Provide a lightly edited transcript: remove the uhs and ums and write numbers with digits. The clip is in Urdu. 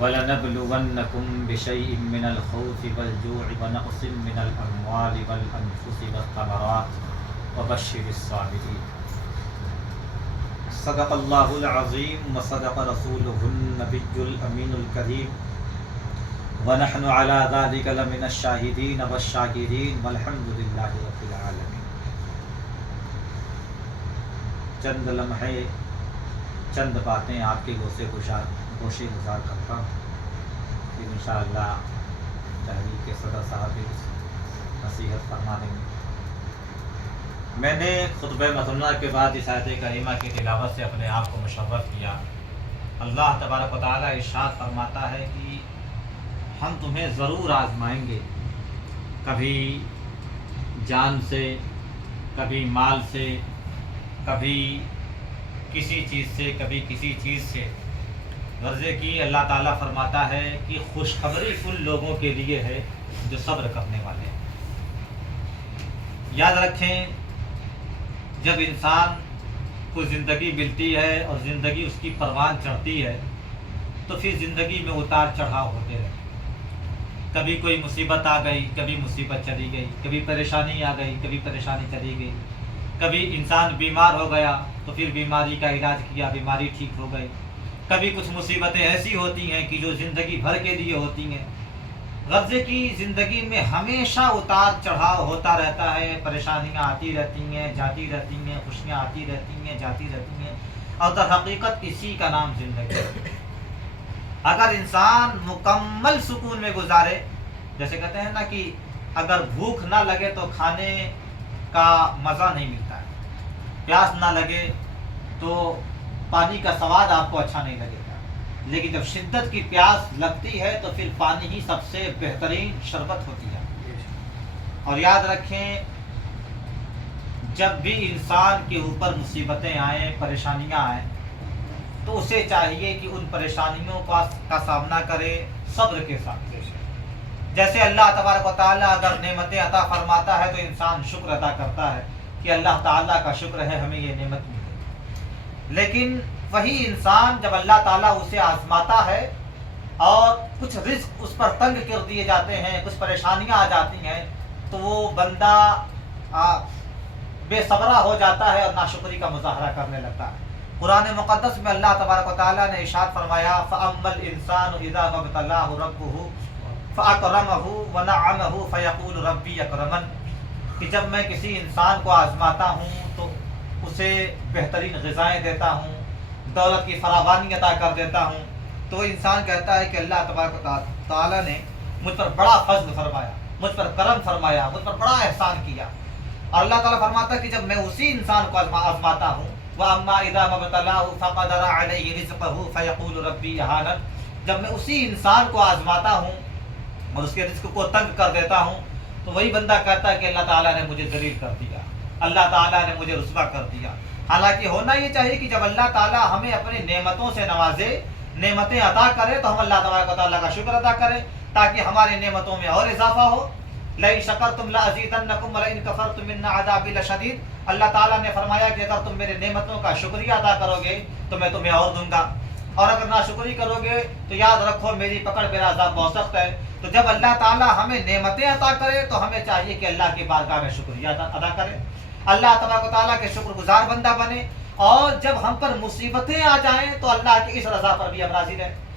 وَلَنَبْلُوَنَّكُمْ بِشَيْءٍ مِّنَ الْخَوْفِ وَالْجُوعِ وَنَقْصٍ مِّنَ الْأَمْوَالِ وَالْأَنفُسِ وَالثَّمَرَاتِ وَبَشِّرِ الصَّابِرِينَ۔ صدق اللہ العظیم وصدق رسولہ النبی الامین الکریم، ونحن علی ذلک لمن الشاہدین والشاکرین والحمد للہ رب العالمین۔ چند لمحے چند باتیں آپ کے گوشے گزار کرتا ہوں، پھر انشاءاللہ تحریک کے صدر صاحب نصیحت فرما دیں گے۔ میں نے خطبہ مصنوعہ کے بعد اس آیت کریمہ کی تلاوت سے اپنے آپ کو مشرف کیا۔ اللہ تبارک و تعالیٰ ارشاد فرماتا ہے کہ ہم تمہیں ضرور آزمائیں گے، کبھی جان سے، کبھی مال سے، کبھی کسی چیز سے، کبھی کسی چیز سے۔ غرضے کی اللہ تعالیٰ فرماتا ہے کہ خوشخبری ان لوگوں کے لیے ہے جو صبر کرنے والے ہیں۔ یاد رکھیں، جب انسان کو زندگی ملتی ہے اور زندگی اس کی پروان چڑھتی ہے تو پھر زندگی میں اتار چڑھاؤ ہوتے رہتے ہیں۔ کبھی کوئی مصیبت آ گئی، کبھی مصیبت چلی گئی، کبھی پریشانی آ گئی، کبھی پریشانی چلی گئی، کبھی انسان بیمار ہو گیا تو پھر بیماری کا علاج کیا، بیماری ٹھیک ہو گئی، کبھی کچھ مصیبتیں ایسی ہوتی ہیں کہ جو زندگی بھر کے لیے ہوتی ہیں۔ غرضے کی زندگی میں ہمیشہ اتار چڑھاؤ ہوتا رہتا ہے، پریشانیاں آتی رہتی ہیں، جاتی رہتی ہیں، خوشیاں آتی رہتی ہیں، جاتی رہتی ہیں، اور در حقیقت اسی کا نام زندگی ہے۔ اگر انسان مکمل سکون میں گزارے، جیسے کہتے ہیں نا کہ اگر بھوک نہ لگے تو کھانے کا مزہ نہیں ملتا ہے، پیاس نہ لگے تو پانی کا سواد آپ کو اچھا نہیں لگے گا، لیکن جب شدت کی پیاس لگتی ہے تو پھر پانی ہی سب سے بہترین شربت ہوتی ہے۔ اور یاد رکھیں، جب بھی انسان کے اوپر مصیبتیں آئیں، پریشانیاں آئیں، تو اسے چاہیے کہ ان پریشانیوں کا سامنا کرے صبر کے ساتھ۔ جیسے اللہ تبارک و تعالیٰ اگر نعمتیں عطا فرماتا ہے تو انسان شکر ادا کرتا ہے کہ اللہ تعالیٰ کا شکر ہے ہمیں یہ نعمت ملی۔ لیکن وہی انسان جب اللہ تعالیٰ اسے آزماتا ہے اور کچھ رزق اس پر تنگ کر دیے جاتے ہیں، کچھ پریشانیاں آ جاتی ہیں، تو وہ بندہ بے صبرہ ہو جاتا ہے اور ناشکری کا مظاہرہ کرنے لگتا ہے۔ قرآن مقدس میں اللہ تبارک و تعالیٰ نے ارشاد فرمایا فَأَمَّا الْإِنسَانُ إِذَا مَا ابْتَلَاهُ رَبُّهُ فَأَكْرَمَهُ وَنَعَّمَهُ فَيَقُولُ رَبِّي أَكْرَمَنِ، کہ جب میں کسی انسان کو آزماتا ہوں تو اسے بہترین غذائیں دیتا ہوں، دولت کی فراوانی عطا کر دیتا ہوں، تو وہ انسان کہتا ہے کہ اللہ تبارک و تعالیٰ نے مجھ پر بڑا فضل فرمایا، مجھ پر کرم فرمایا، مجھ پر بڑا احسان کیا۔ اور اللہ تعالیٰ فرماتا ہے کہ جب میں اسی انسان کو آزماتا ہوں وَأَمَّا إِذَا مَا ابْتَلَاهُ فَقَدَرَ عَلَيْهِ رِزْقَهُ فَيَقُولُ رَبِّي أَهَانَنِ، جب میں اسی انسان کو آزماتا ہوں اور اس کے رزق کو تنگ کر دیتا ہوں تو وہی بندہ کہتا ہے کہ اللہ تعالیٰ نے مجھے ذلیل کر دیا، اللہ تعالیٰ نے مجھے رسوا کر دیا۔ حالانکہ ہونا یہ چاہیے کہ جب اللہ تعالیٰ ہمیں اپنی نعمتوں سے نوازے، نعمتیں عطا کرے، تو ہم اللہ تبارک و تعالیٰ کا شکر ادا کریں تاکہ ہماری نعمتوں میں اور اضافہ ہو۔ لَئِن شَكَرْتُمْ لَأَزِيدَنَّكُمْ وَلَئِن كَفَرْتُمْ إِنَّ عَذَابِي لَشَدِيدٌ، اللہ تعالیٰ نے فرمایا کہ اگر تم میرے نعمتوں کا شکریہ ادا کرو گے تو میں تمہیں اور دوں گا، اور اگر ناشکری کرو گے تو یاد رکھو میری پکڑ میرا عذاب بہت سخت ہے۔ تو جب اللہ تعالیٰ ہمیں نعمتیں عطا کرے تو ہمیں چاہیے کہ اللہ کی بارگاہ میں شکریہ ادا کرے، اللہ تبارک و تعالیٰ کے شکر گزار بندہ بنے، اور جب ہم پر مصیبتیں آ جائیں تو اللہ کی اس رضا پر بھی ہم راضی رہیں۔